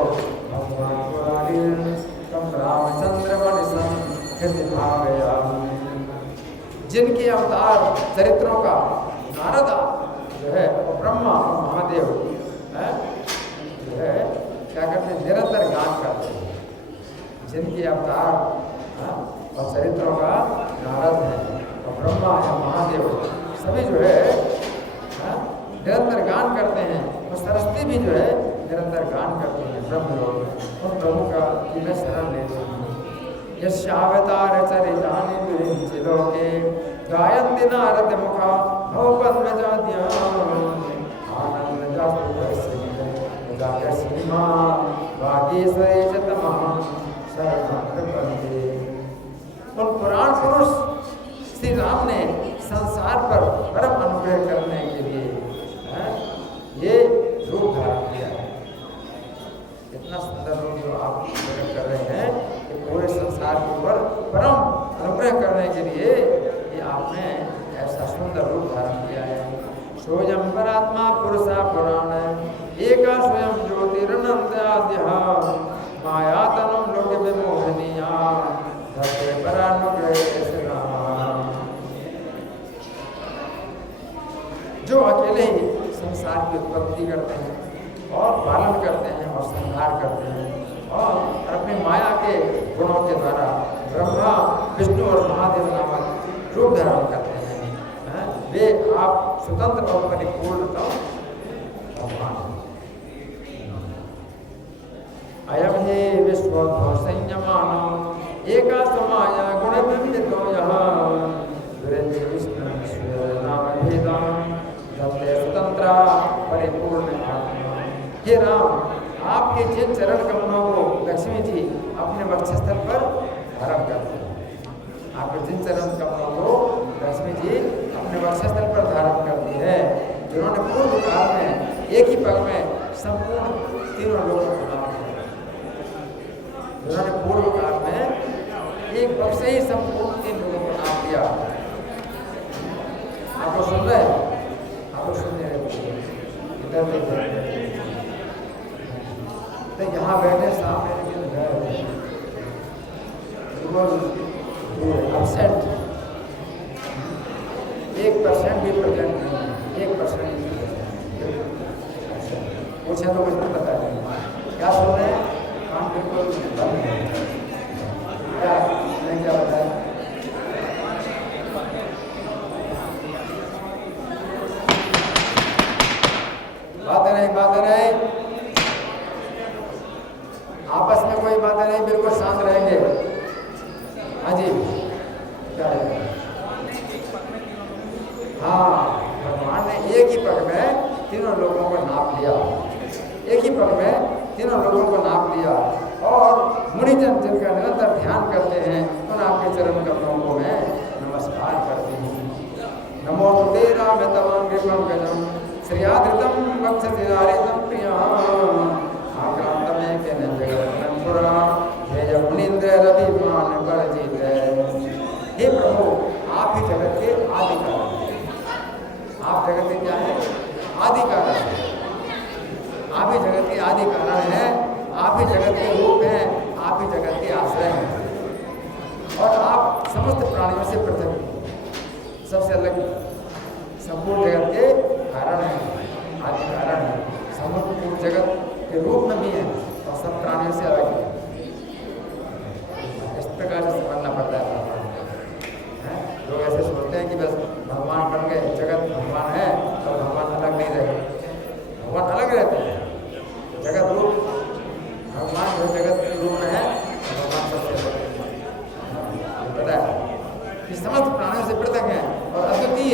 भगवान पुराणिं तम रामचंद्र मणिसं हृदि भावयामि। जिनके अवतार चरित्रों का नारद जो है वो ब्रह्मा और महादेव जो है क्या करते हैं? निरंतर गान करते हैं। जिनके अवतार और चरित्रों का नारद है और ब्रह्मा है, महादेव सभी जो है निरंतर गान करते हैं। और सरस्वती भी जो है निरंतर गान करती है ब्रह्मलोक में। और प्रभु का कि मैं शरण लेती हूँ। यस्यावतार चरितानि विरिञ्चि लोके गायन्ति नारद मुखा भवपद्मजाद्याम् आनन्दजास्तु जागर्षिमा वागीश्वरे च तमः शरणं प्रपद्ये। उन पुराण पुरुष श्री राम ने संसार पर परम अनुग्रह करने के लिए ये रूप धारण किया है। इतना सुंदर रूप जो आप प्रकट कर रहे हैं कि पूरे संसार के ऊपर परम अनुग्रह करने के लिए ये आपने ऐसा सुंदर रूप धारण किया है। सोयम परात्मा पुरुषा पुराण एका स्वयं ज्योतिरनंदाद्यः मायातनं लोके विमोहनीया धत्ते परानुग्रहे जो अकेले ही संसार की उत्पत्ति करते हैं और पालन करते हैं और संहार करते हैं और अपनी माया के गुणों के द्वारा ब्रह्मा विष्णु और महादेव नामक रूप धारण करते हैं। वे आप स्वतंत्र और परिपूर्णतम भगवान। अयम ही विश्वोद्भव संयमानम एका समाया गुणबिंबितो यहाँ विरंज विष्णु नाम भेदम धत्ते स्वतंत्रा परिपूर्ण आत्मा। हे राम, आपके जिन चरण कमलों को लक्ष्मी जी अपने वक्षस्थल पर धारण करते हैं, आपके जिन चरण कमलों को लक्ष्मी जी अपने वक्षस्थल पर धारण करती है, जिन्होंने पूर्व काल में एक ही पग में संपूर्ण तीनों लोगों को नाम दिया, जिन्होंने पूर्व काल में एक पग से ही संपूर्ण तीन लोगों को नाम दिया। आपको सुन रहे हैं? आपको सुनने इधर देखिए, तो यहाँ बैठे सामने अपसेंट 1% भी प्रेजेंट नहीं है, 1% पूछे तो कुछ नहीं पता है क्या सुन रहे हैं। काम बिल्कुल बंद है। क्या मैंने क्या बताया? बातें नहीं, आपस में कोई बातें नहीं, बिल्कुल शांत रहेंगे। हाँ जी, क्या है? हाँ, भगवान ने एक ही पग में तीनों लोगों को नाप लिया, एक ही पग में तीनों लोगों को नाप लिया। और मुनिजन जिनका निरंतर ध्यान करते हैं उन आपके चरण कमलों को मैं नमस्कार करती हूँ। नमो ते राम तवां कृपं गजं श्रियाधृतं वक्षसिरारितं प्रियं आक्रांतमें के जगत पुरा जय मुनीन्द्र रविमान बलजीत। हे प्रभु, आप ही जगत के आदि कारण हैं। आप जगत के क्या है? आदि कारण है। आप ही जगत के आदि कारण हैं, आप ही जगत के रूप हैं, आप ही जगत के आश्रय हैं। और आप समस्त प्राणियों से पृथक, सबसे अलग, संपूर्ण जगत के कारण हैं, आदि कारण हैं, समस्त जगत के रूप में भी हैं और सब प्राणियों से अलग है। इस प्रकार से समझना पड़ता है। लोग ऐसे सोचते हैं कि बस भगवान बन गए, जगत भगवान है और भगवान अलग नहीं रहे। भगवान अलग रहते हैं, जगत रूप भगवान जो जगत के रूप में है, भगवान सबसे पता है कि समस्त प्राणियों से पृथक है और अद्वितीय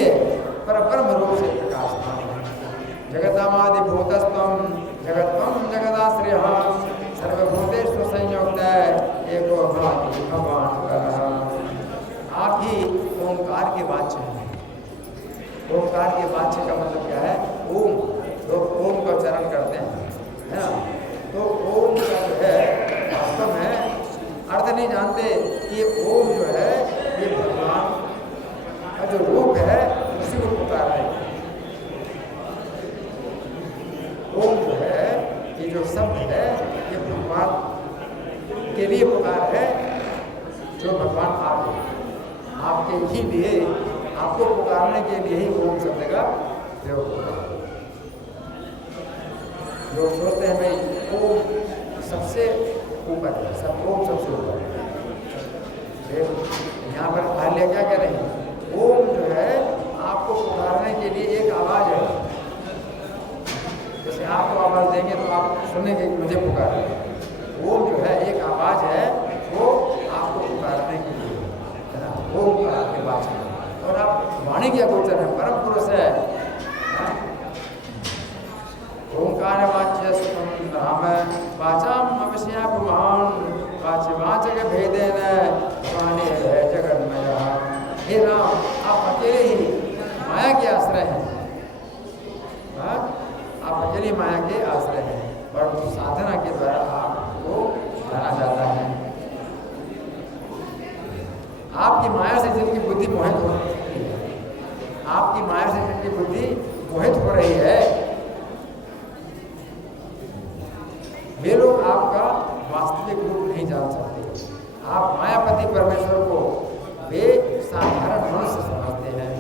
पर ब्रह्म रूप से प्रकाशमान है। जगतामादिभूतस्त्वं जगत्त्वं जगदाश्रयः सर्वभूतेषु संयुक्त एको भाति भगवान्। आप ही ओंकार के वाच्य हैं। ओंकार के वाच्य का मतलब क्या है? ओम। लोग ओम का उच्चारण करते हैं, है ना? तो ओम का जो है वास्तव में अर्थ नहीं जानते कि ओम जो है ये भगवान का जो रूप है उसी को पुकार रहे हैं। ओम जो है ये जो शब्द है ये भगवान के लिए पुकार है, जो भगवान आपके ही लिए, आपको पुकारने के लिए ही ओम शब्द का प्रयोग होता है। लोग सोचते हैं भाई ओम सबसे ऊपर है, सब ओम सबसे ऊपर है। यहाँ पर पहले क्या कह रहे हैं? ओम जो है आपको पुकारने के लिए एक आवाज़ है। जैसे आपको आवाज़ देंगे तो आप सुनेंगे कि मुझे पुकार। ओम जो है एक आवाज़ है, वो आपको पुकारने के लिए, है ना? ओम आपके पास है और आप वाणी के गोचर है, परम पुरुष है। ओंकार वाच्य सुखम राम वाचाम अवश्य पुमान वाचक भेदेन वाणी है जगन्मय। हे राम, आप अकेले ही माया के आश्रय हैं। आप अकेले माया के आश्रय हैं और साधना के द्वारा आपको जाना जाता है। आपकी माया से जिनकी बुद्धि मोहित हो रही है, आपकी माया से जिनकी बुद्धि मोहित हो रही है, वे लोग आपका वास्तविक रूप नहीं जान सकते। आप मायापति परमेश्वर को वे साधारण मनुष्य समझते हैं।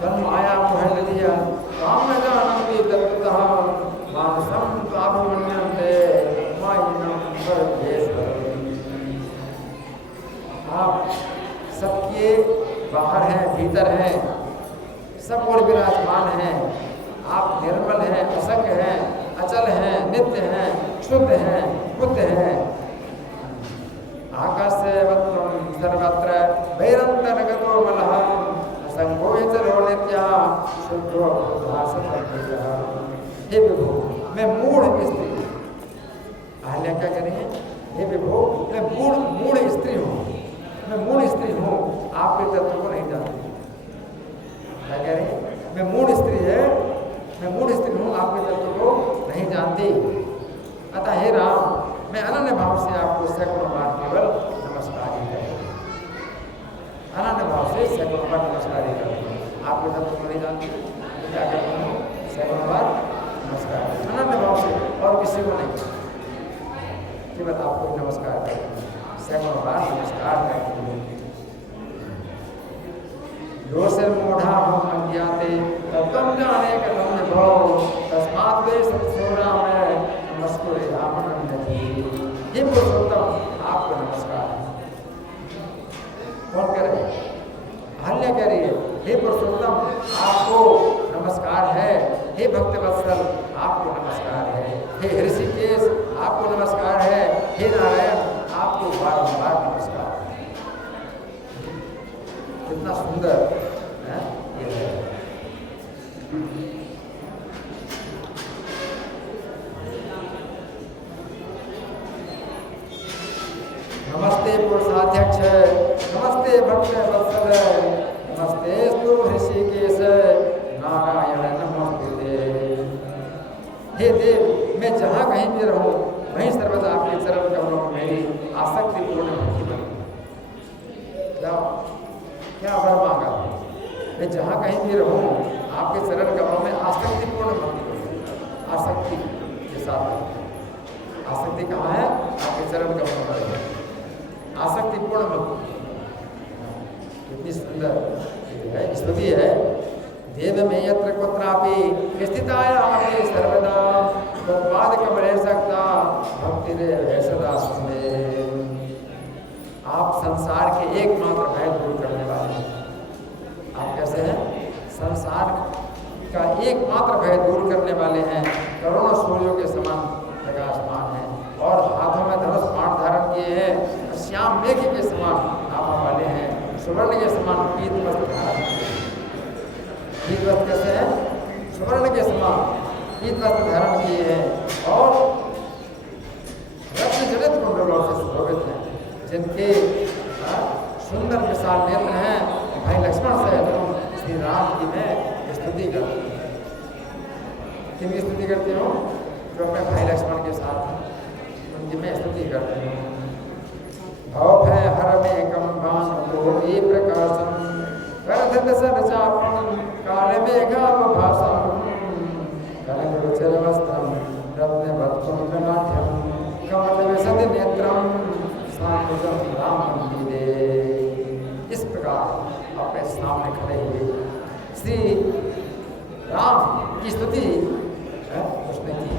तन माया मोह लिया काम न जानन्ति तत्तः मानसं ताभिमन्यन्ते मायिनं परमेश्वरं। भीतर हैं, सब और विराजमान हैं। आप निर्मल हैं, असंग हैं, अचल हैं, नित्य हैं, शुद्ध हैं, बुद्ध हैं। आकाशवत्त्वं सर्वत्र वैरन्तर्गतो मलहम् असंगो चलो नित्या शुद्धो भासते। हे विभो, मैं मूढ़ स्त्री, अहल्या क्या कह रही है? हे विभो, मैं मूढ़ स्त्री हूँ, मैं मूढ़ स्त्री हूँ, आपके तत्व को नहीं जानती। क्या कह रही है? मैं मूढ़ स्त्री है, मैं मूढ़ स्त्री हूँ, आपके तत्व को नहीं जानती। अतः हे राम, मैं अनन्य भाव से आपको सैकड़ों बार केवल नमस्कार ही करूँ, अनन्य भाव से सैकड़ों बार नमस्कार ही करूँ। आपके तत्व को नहीं जानती, क्या करती हूँ? सैकड़ों बार नमस्कार, अनन्य भाव से, और किसी को नहीं, केवल आपको नमस्कार करती हूँ, सैकड़ों बार नमस्कार करती हूँ। दोषर मूढ़ा हम अज्ञाते तत्त्वं जाने कथम विभो तस्मात् वे सत्सोरा में नमस्कुरे रामनंदति। हे पुरुषोत्तम, आपको नमस्कार। कौन कह रहे? अहल्या कह रही है, हे पुरुषोत्तम, आपको नमस्कार है। हे भक्तवत्सल, आपको नमस्कार है। हे ऋषिकेश, आपको नमस्कार है। हे नारायण, आपको बारंबार नमस्कार। कितना सुंदर है ये है। नमस्ते पुरुषाध्यक्ष, नमस्ते भक्त वत्सल, नमस्ते स्तु ऋषिकेश, नारायण नमस्ते। हे देव, मैं जहाँ कहीं भी रहूं, वहीं सर्वदा आपके चरण कमलों में मेरी आसक्ति पूर्ण भक्ति बनी। क्या वर मांगा? मैं जहाँ कहीं भी रहूं, आपके चरण कमलों में आसक्ति पूर्ण भक्ति बनी। आसक्ति के साथ, आसक्ति कहाँ है? आपके चरण कमलों में आसक्ति पूर्ण भक्ति। कितनी सुंदर स्तुति है। देव में यत्र कुत्रापि स्थिताय आपे सर्वदा तत्पाद कमले सकता भक्ति रे सदा सुने। आप संसार के एकमात्र भय दूर करने वाले हैं। आप कैसे हैं? संसार का एकमात्र भय दूर करने वाले हैं। करोड़ों सूर्यों के समान प्रकाशमान हैं और हाथों में धनुष बाण धारण किए हैं। श्याम मेघ के समान आभा वाले हैं। सुवर्ण के समान पीत वस्त्र धारण किए हैं। पीत वस्त्र कैसे हैं? सुवर्ण के समान पीत वस्त्र धारण किए हैं और रत्न जनित कुंडलों से सुशोभित हैं, जिनके सुंदर विशाल नेत्र हैं। भाई लक्ष्मण से श्री राम की मैं स्तुति करती हूँ। किनकी स्तुति करती हूँ? जो अपने भाई लक्ष्मण के साथ हैं, उनकी मैं स्तुति करती हूँ। भव भय हर में कम्भान कोटि प्रकाशम करधत सरचापम काले मेघाव भासम कनकरुचिर वस्त्रम रत्न वत्सुंदर नाट्यम कमल विशद नेत्रम सामुद्रम राम मंदिरे। इस प्रकार अपने सामने खड़े हुए श्री राम की स्तुति उसने की।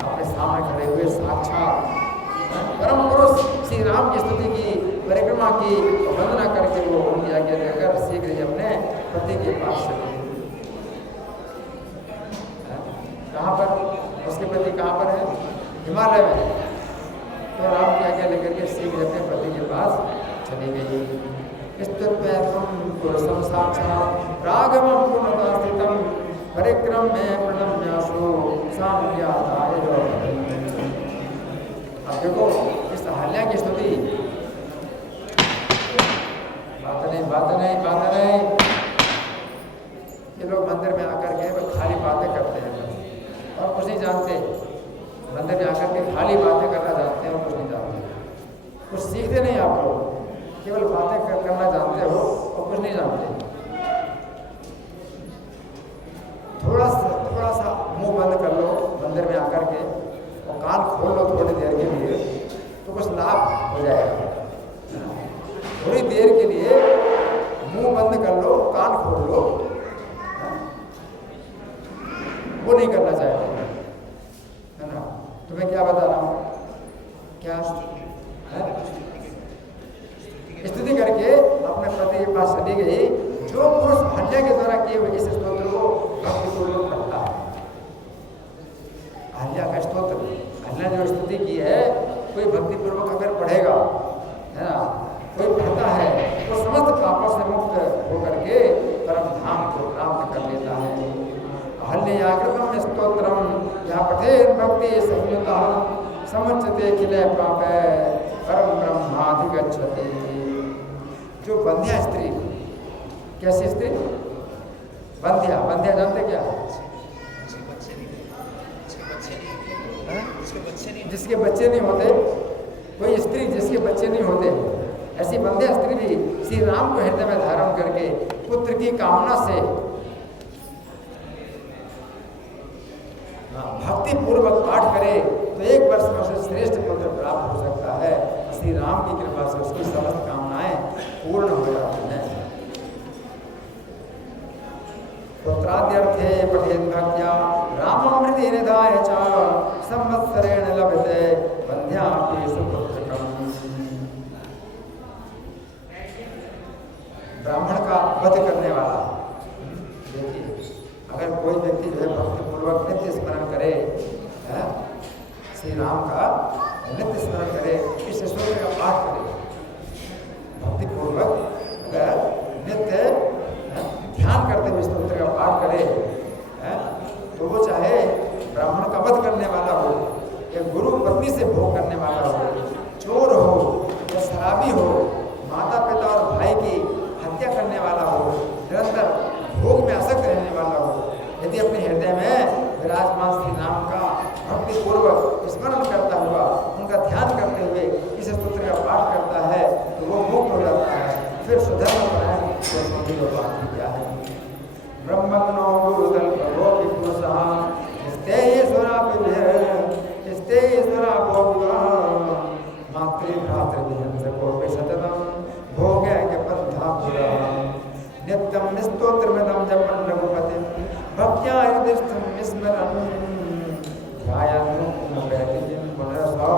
अपने सामने खड़े हुए साक्षात परम पुरुष श्री राम की स्तुति की, परिक्रमा की, वंदना करके वो उनकी आज्ञा देकर शीघ्र ही अपने पति के पास चले। कहाँ पर? उसके पति कहाँ पर है? हिमालय में। तो राम की आज्ञा लेकर के शीघ्र अपने पति के पास चली गई। पुरुषम साक्षात् राघवम पुनः स्थितम परिक्रम में प्रणम्यासु साम्यादाय। अब देखो इस अहल्या की स्तुति, बात नहीं। ये लोग मंदिर में आकर के खाली बातें करते हैं और कुछ नहीं जानते। मंदिर में आकर के खाली बातें करना जानते हैं और कुछ नहीं जानते। कुछ सीखते नहीं आप लोग, केवल बातें करना जानते हो और कुछ नहीं जानते। थोड़ा सा मुंह बंद कर लो मंदिर में आकर के और कान खोल लो थोड़ी देर के लिए, तो कुछ लाभ हो जाएगा। थोड़ी देर के लिए मुंह बंद कर लो, कान खोल लो, वो नहीं करना चाहिए, है ना? तुम्हें क्या बता रहा हूँ? क्या स्तुति करके अपने पति के पास चली गई। जो पुरुष अहल्या के द्वारा किए हुए इस स्तोत्र को भक्तिपूर्वक पढ़ता है, अहल्या का स्तोत्र, अहल्या जो स्तुति की है, कोई भक्तिपूर्वक अगर पढ़ेगा, है ना, कोई पढ़ता है तो समस्त पापों से मुक्त होकर के परम धाम को प्राप्त कर लेता है। अहल्याकृतम स्तोत्रम या पठेत भक्ति संयुतः समुच्यते किले पापे परम ब्रह्माधिगच्छति। जो बंध्या स्त्री, कैसी स्त्री? बंध्या, बंध्या जानते क्या? जिसके बच्चे नहीं होते, कोई स्त्री जिसके बच्चे नहीं होते, ऐसी बंध्या स्त्री भी श्री राम को हृदय में धारण करके पुत्र की कामना से भक्ति पूर्वक पाठ करे तो एक वर्ष में उसे श्रेष्ठ पुत्र प्राप्त हो सकता है। श्री राम की कृपा से उसकी समस्त कामनाएं पूर्ण हो जाती हैं। पुत्राद्यर्थे पठेत भक्त्या राममृति निधाय च संवत्सरेण लभते बंध्यापि सुपुत्रकम्। ब्राह्मण का वध करने वाला, देखिए, अगर कोई व्यक्ति जो है भक्तिपूर्वक नित्य स्मरण करे, श्री राम का नित्य स्मरण करे, इस स्तोत्र का पाठ करे, भक्तिपूर्वक अगर नित्य ध्यान करते हुए स्तोत्र का पाठ करे, तो वो चाहे ब्राह्मण का वध करने वाला हो, या गुरु पत्नी से भोग करने वाला हो, चोर हो या शराबी हो, माता पिता और भाई की हत्या करने वाला हो, निरंतर भोग में आसक्त रहने वाला हो, यदि अपने हृदय में विराजमान श्री राम का भक्तिपूर्वक स्मरण करता हुआ, उनका ध्यान करते हुए इस स्तोत्र का पाठ करता है, तो वो मुक्त हो जाता है। फिर सुधर्म परायण बात क्या है? ब्रह्मज्ञो गुरुदल प्रभो विपुरुषः स्तेयेश्वरा मातृभ्रातृभिः सततं भोगैक्य पन्थापुरः नित्यं स्तोत्रमिदं जपन् रघुपतिं भक्त्या हृदिस्थं विस्मरन् ध्यायन् वैदिकीं पुनरसौ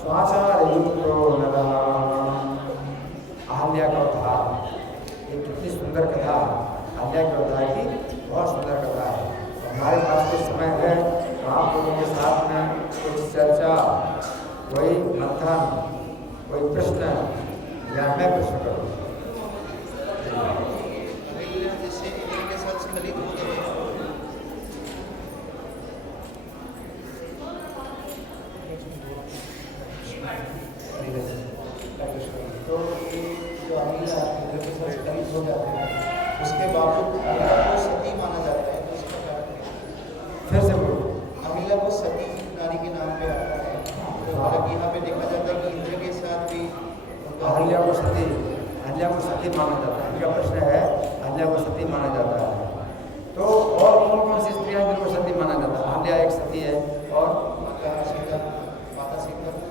स्वाचारयुक्तो नरः। अहल्या का उद्धार, ये कितनी सुंदर कथा, अहल्या के उद्धार की बहुत सुंदर कथा है। तो हमारे पास कुछ समय है, तो आप लोगों के साथ में कुछ चर्चा, कोई मंथन, कोई प्रश्न, या मैं प्रश्न करूँ? तो जो अमीला हो जाते हैं, उसके बावजूद अमीला को सती माना जाता है, तो उसका कारण फिर से बोलो। अमीला को सती नारी के नाम पे आता है। तो मतलब यहाँ पे देखा जाता है कि इंद्र के साथ भी अहल्या को सती माना जाता है। इनका प्रश्न है, अहल्या को सती माना जाता है, तो और कौन कौन सी स्त्रियां जिनको सती माना जाता है? अहल्या एक सती है, और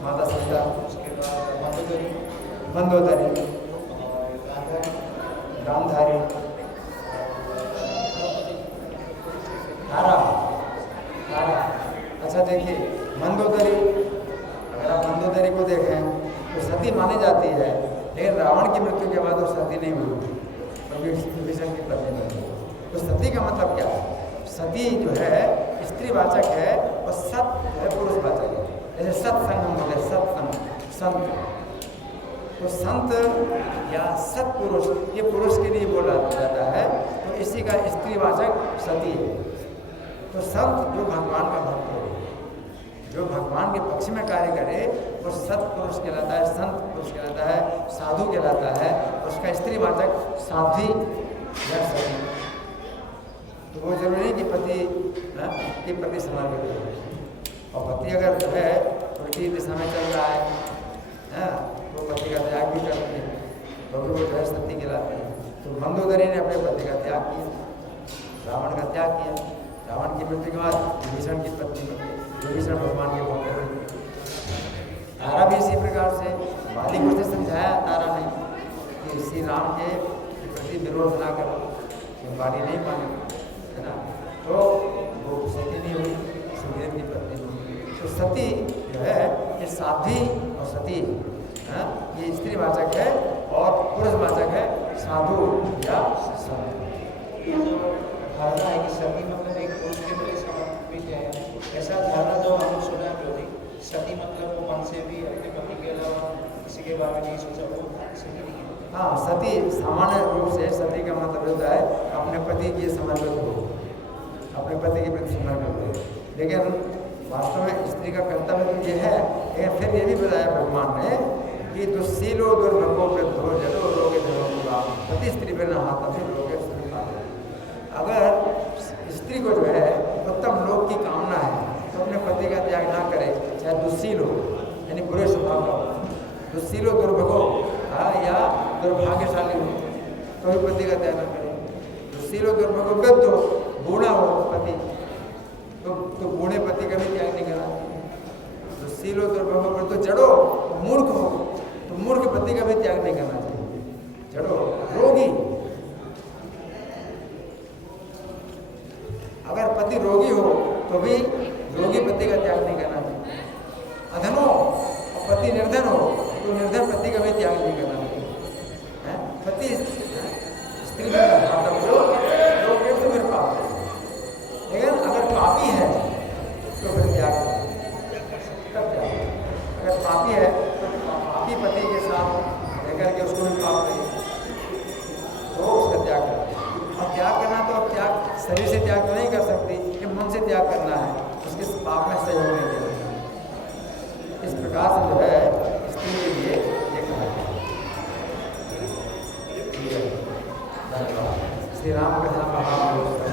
माता सीता, उसके बाद मंदोदरी, गांधारी, तारा। अच्छा देखिए, मंदोदरी, अगर आप मंदोदरी को देखें तो सती मानी जाती है, लेकिन रावण की मृत्यु के बाद वो सती नहीं हुई, विभीषण की पत्नी बनी। तो सती का मतलब क्या है? सती जो है स्त्रीवाचक है, और सत है पुरुषवाचक है। जैसे सत्संग हम बोले, सत्संग, संत, तो संत या सत्पुरुष, ये पुरुष के लिए बोला जाता है, तो इसी का स्त्रीवाचक सती है। तो संत जो भगवान का भक्त हो, जो भगवान के पक्ष में कार्य करे, वो सत्पुरुष कहलाता है, संत पुरुष कहलाता है, साधु कहलाता है। उसका स्त्रीवाचक साध्वी या सती। तो वो जरूरी है कि पति के प्रति समर्पित हो, और पति अगर जो है उल्टी दिशा में चल रहा है, तो पति का त्याग भी करते हैं, तो भी वो जो है सती कहलाते हैं। तो मंदोदरी ने अपने पति का त्याग किया, रावण का त्याग किया। रावण की मृत्यु के बाद विभीषण की पत्नी बनी, विभीषण भगवान के भक्त हुए। तारा भी इसी प्रकार से, वाली को उसने समझाया तारा ने कि श्री राम के प्रति विरोध ना करो, वाली नहीं माने, है ना, तो वो सती नहीं हुई, सुग्रीव की पत्नी हुई। तो सती जो है ये साध्वी और सती, ये स्त्रीवाचक है और पुरुषवाचक है। साधु या संत। ये जो धारणा है कि सती मतलब एक पुरुष के प्रति समर्पित है, ऐसा धारणा जो हम सुना है ज्योति, सती मतलब वो मन से भी अपने पति के अलावा किसी के बारे में नहीं सोचा, वो सही नहीं है। हाँ, सती सामान्य रूप से सती का मतलब होता है अपने पति के समर्पित हो, अपने पति के प्रति समर्पित हो। लेकिन वास्तव में स्त्री का कर्तव्य तो ये है, लेकिन फिर ये भी बताया भगवान ने कि दुस्सीलो दुर्भगो वृद्धो जलो रोगे जलो पति स्त्री पर नहा तभी रोगे स्त्री पाले। अगर स्त्री को जो है उत्तम लोक की कामना है तो अपने पति का त्याग ना करे, चाहे दुस्सील हो यानी बुरे स्वभाव का हो, दुस्सील हो दुर्भगो या दुर्भाग्यशाली हो तो भी पति का त्याग ना करे। दुस्सील हो दुर्भगो वृद्ध हो, बूढ़ा हो पति तो बूढ़े पति का भी त्याग नहीं करना चाहिए। दुस्सील हो दुर्भगो वृद्ध, जड़ो मूर्ख हो तो मूर्ख पति का भी त्याग नहीं करना चाहिए। जड़ो रोगी, अगर पति रोगी हो तो भी रोगी पति का त्याग नहीं करना चाहिए। अधनो और पति निर्धन हो तो निर्धन पति का भी त्याग नहीं करना चाहिए। पति स्त्री में तो फिर पाप है, लेकिन अगर पापी है तो फिर त्याग तब त्याग। अगर पापी है तो पापी पति के साथ लेकर के उसको भी पाप नहीं तो उसका त्याग करना। और त्याग करना तो त्याग शरीर से त्याग तो नहीं कर सकती, कि मन से त्याग करना है, उसके पाप में सहयोग नहीं देना। इस प्रकार से जो है स्त्री के लिए ये कहा है। श्री राम कथा महाभारत।